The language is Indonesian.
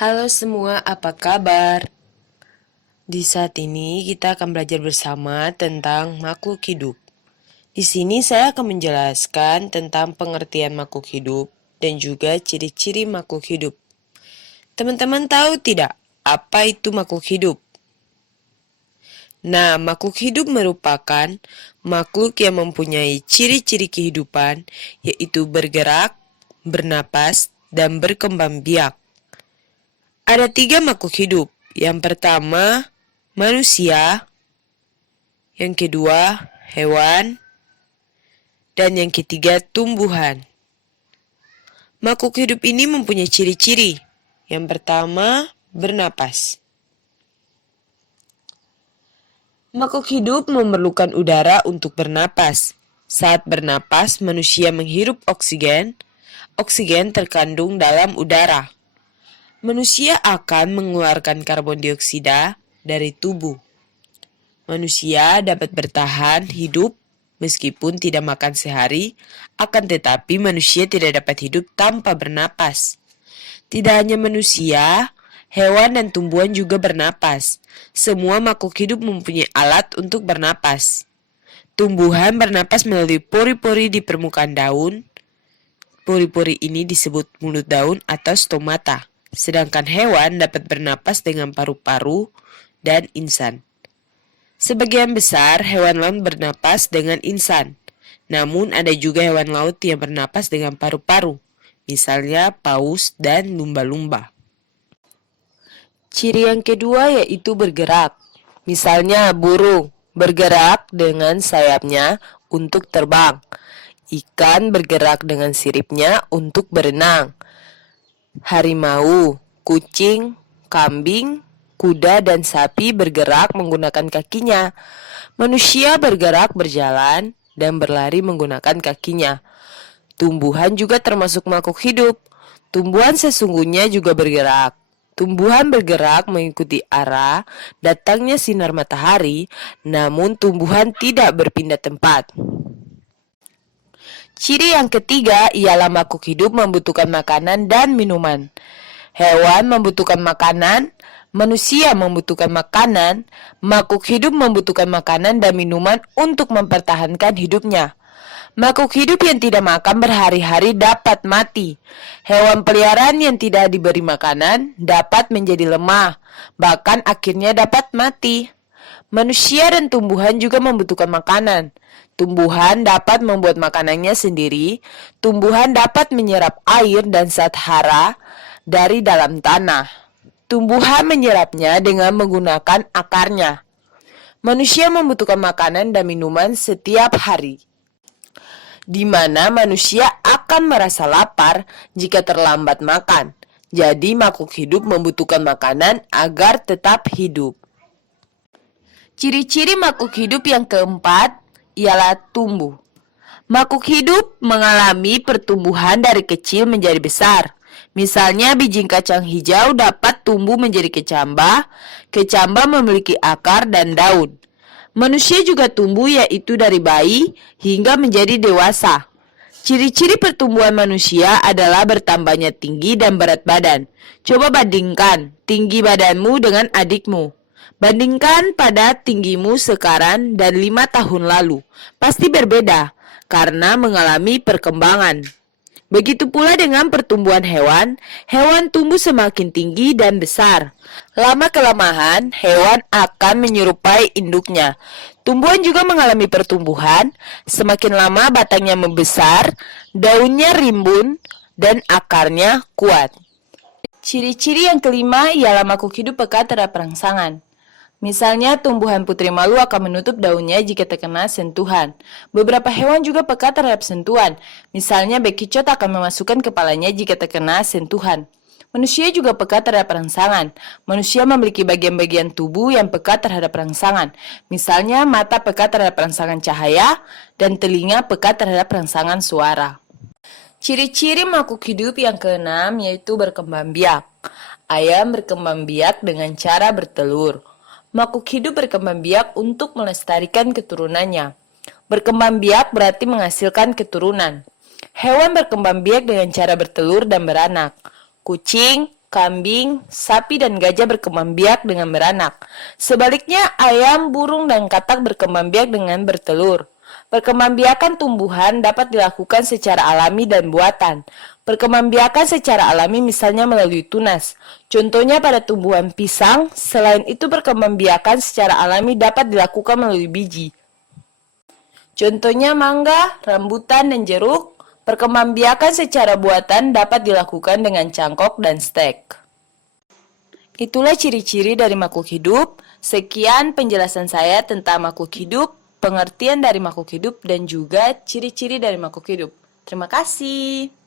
Halo semua, apa kabar? Di saat ini kita akan belajar bersama tentang makhluk hidup. Di sini saya akan menjelaskan tentang pengertian makhluk hidup dan juga ciri-ciri makhluk hidup. Teman-teman tahu tidak apa itu makhluk hidup? Nah, makhluk hidup merupakan makhluk yang mempunyai ciri-ciri kehidupan, yaitu bergerak, bernapas, dan berkembang biak. Ada 3 makhluk hidup. Yang pertama, manusia. Yang kedua, hewan. Dan yang ketiga, tumbuhan. Makhluk hidup ini mempunyai ciri-ciri. Yang pertama, bernapas. Makhluk hidup memerlukan udara untuk bernapas. Saat bernapas, manusia menghirup oksigen. Oksigen terkandung dalam udara. Manusia akan mengeluarkan karbon dioksida dari tubuh. Manusia dapat bertahan hidup meskipun tidak makan sehari, akan tetapi manusia tidak dapat hidup tanpa bernapas. Tidak hanya manusia, hewan dan tumbuhan juga bernapas. Semua makhluk hidup mempunyai alat untuk bernapas. Tumbuhan bernapas melalui pori-pori di permukaan daun. Pori-pori ini disebut mulut daun atau stomata. Sedangkan hewan dapat bernapas dengan paru-paru dan insan. Sebagian besar hewan laut bernapas dengan insan. Namun ada juga hewan laut yang bernapas dengan paru-paru, misalnya paus dan lumba-lumba. Ciri yang kedua yaitu bergerak. Misalnya burung bergerak dengan sayapnya untuk terbang. Ikan bergerak dengan siripnya untuk berenang. Harimau, kucing, kambing, kuda, dan sapi bergerak menggunakan kakinya. Manusia bergerak berjalan dan berlari menggunakan kakinya. Tumbuhan juga termasuk makhluk hidup. Tumbuhan sesungguhnya juga bergerak. Tumbuhan bergerak mengikuti arah datangnya sinar matahari, namun tumbuhan tidak berpindah tempat. Ciri yang ketiga ialah makhluk hidup membutuhkan makanan dan minuman. Hewan membutuhkan makanan, manusia membutuhkan makanan, makhluk hidup membutuhkan makanan dan minuman untuk mempertahankan hidupnya. Makhluk hidup yang tidak makan berhari-hari dapat mati. Hewan peliharaan yang tidak diberi makanan dapat menjadi lemah, bahkan akhirnya dapat mati. Manusia dan tumbuhan juga membutuhkan makanan. Tumbuhan dapat membuat makanannya sendiri. Tumbuhan dapat menyerap air dan zat hara dari dalam tanah. Tumbuhan menyerapnya dengan menggunakan akarnya. Manusia membutuhkan makanan dan minuman setiap hari, di mana manusia akan merasa lapar jika terlambat makan. Jadi makhluk hidup membutuhkan makanan agar tetap hidup. Ciri-ciri makhluk hidup yang keempat ialah tumbuh. Makhluk hidup mengalami pertumbuhan dari kecil menjadi besar. Misalnya biji kacang hijau dapat tumbuh menjadi kecambah. Kecambah memiliki akar dan daun. Manusia juga tumbuh yaitu dari bayi hingga menjadi dewasa. Ciri-ciri pertumbuhan manusia adalah bertambahnya tinggi dan berat badan. Coba bandingkan tinggi badanmu dengan adikmu. Bandingkan pada tinggimu sekarang dan 5 tahun lalu. Pasti berbeda karena mengalami perkembangan. Begitu pula dengan pertumbuhan hewan. Hewan tumbuh semakin tinggi dan besar. Lama-kelamaan, hewan akan menyerupai induknya. Tumbuhan juga mengalami pertumbuhan. Semakin lama batangnya membesar, daunnya rimbun, dan akarnya kuat. Ciri-ciri yang kelima ialah makhluk hidup peka terhadap rangsangan. Misalnya, tumbuhan putri malu akan menutup daunnya jika terkena sentuhan. Beberapa hewan juga peka terhadap sentuhan. Misalnya, bekicot akan memasukkan kepalanya jika terkena sentuhan. Manusia juga peka terhadap rangsangan. Manusia memiliki bagian-bagian tubuh yang peka terhadap rangsangan. Misalnya, mata peka terhadap rangsangan cahaya dan telinga peka terhadap rangsangan suara. Ciri-ciri makhluk hidup yang keenam yaitu berkembang biak. Ayam berkembang biak dengan cara bertelur. Makhluk hidup berkembang biak untuk melestarikan keturunannya. Berkembang biak berarti menghasilkan keturunan. Hewan berkembang biak dengan cara bertelur dan beranak. Kucing, kambing, sapi, dan gajah berkembang biak dengan beranak. Sebaliknya, ayam, burung, dan katak berkembang biak dengan bertelur. Perkembangbiakan tumbuhan dapat dilakukan secara alami dan buatan. Perkembangbiakan secara alami misalnya melalui tunas. Contohnya pada tumbuhan pisang, selain itu perkembangbiakan secara alami dapat dilakukan melalui biji. Contohnya mangga, rambutan, dan jeruk. Perkembangbiakan secara buatan dapat dilakukan dengan cangkok dan stek. Itulah ciri-ciri dari makhluk hidup. Sekian penjelasan saya tentang makhluk hidup, pengertian dari makhluk hidup, dan juga ciri-ciri dari makhluk hidup. Terima kasih.